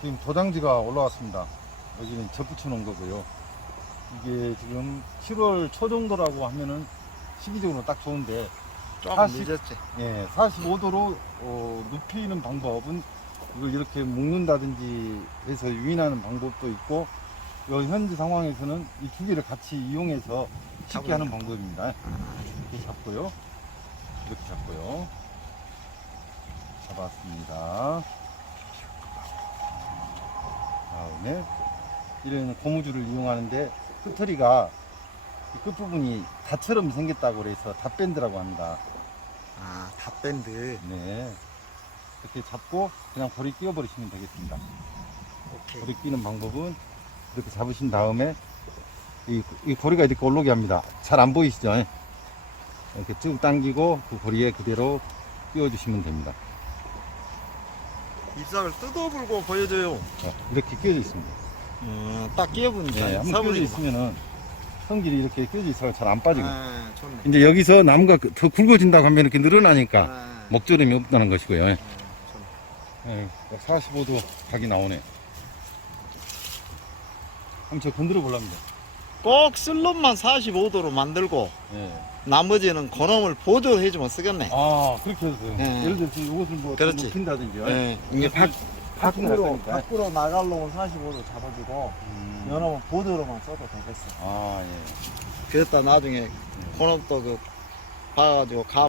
지금 도장지가 올라왔습니다. 여기는 접붙여 놓은 거고요. 이게 지금 7월 초 정도라고 하면은 시기적으로 딱 좋은데 조금 사실- 늦었지. 예, 45도로 어, 눕히는 방법은 이걸 이렇게 묶는다든지 해서 유인하는 방법도 있고 요 현지 상황에서는 이 두 개를 같이 이용해서 쉽게 하는 방법입니다. 이렇게 잡고요. 이렇게 잡고요. 잡았습니다. 다음에 이런 고무줄을 이용하는데 이 끝부분이 다처럼 생겼다고 그래서 닷밴드라고 합니다. 아, 닷밴드. 네. 이렇게 잡고 그냥 고리 끼워버리시면 되겠습니다. 오케이. 고리 끼는 방법은 이렇게 잡으신 다음에 이, 이 고리가 이렇게 올라오게 합니다. 잘 안 보이시죠? 이렇게 쭉 당기고 그 고리에 그대로 끼워주시면 됩니다. 입상을 뜯어불고 보여줘요. 자, 이렇게 끼워져 있습니다. 음, 딱 끼워보니까. 네, 한번 끼워져 있으면은 성질이 이렇게 끼워져 있어서 잘 안 빠지고. 아, 좋네. 이제 여기서 나무가 그- 더 굵어진다고 하면 이렇게 늘어나니까 아, 먹조림이 없다는 것이고요. 아, 좋네. 네, 45도 각이 나오네. 한번 저 건드려 보랍니다. 꼭 슬롯만 45도로 만들고 예. 나머지는 건어물 보조해주면 쓰겠네. 아, 그렇게 해서. 예. 예를 들어서 이것을 뭐 그렇지. 높인다든지. 예, 이게 밖, 밖으로, 밖으로 나가려면 45도 잡아주고, 음. 여러분 보드로만 써도 되겠어. 아, 예. 그랬다 나중에 건업도 그 봐가지고 가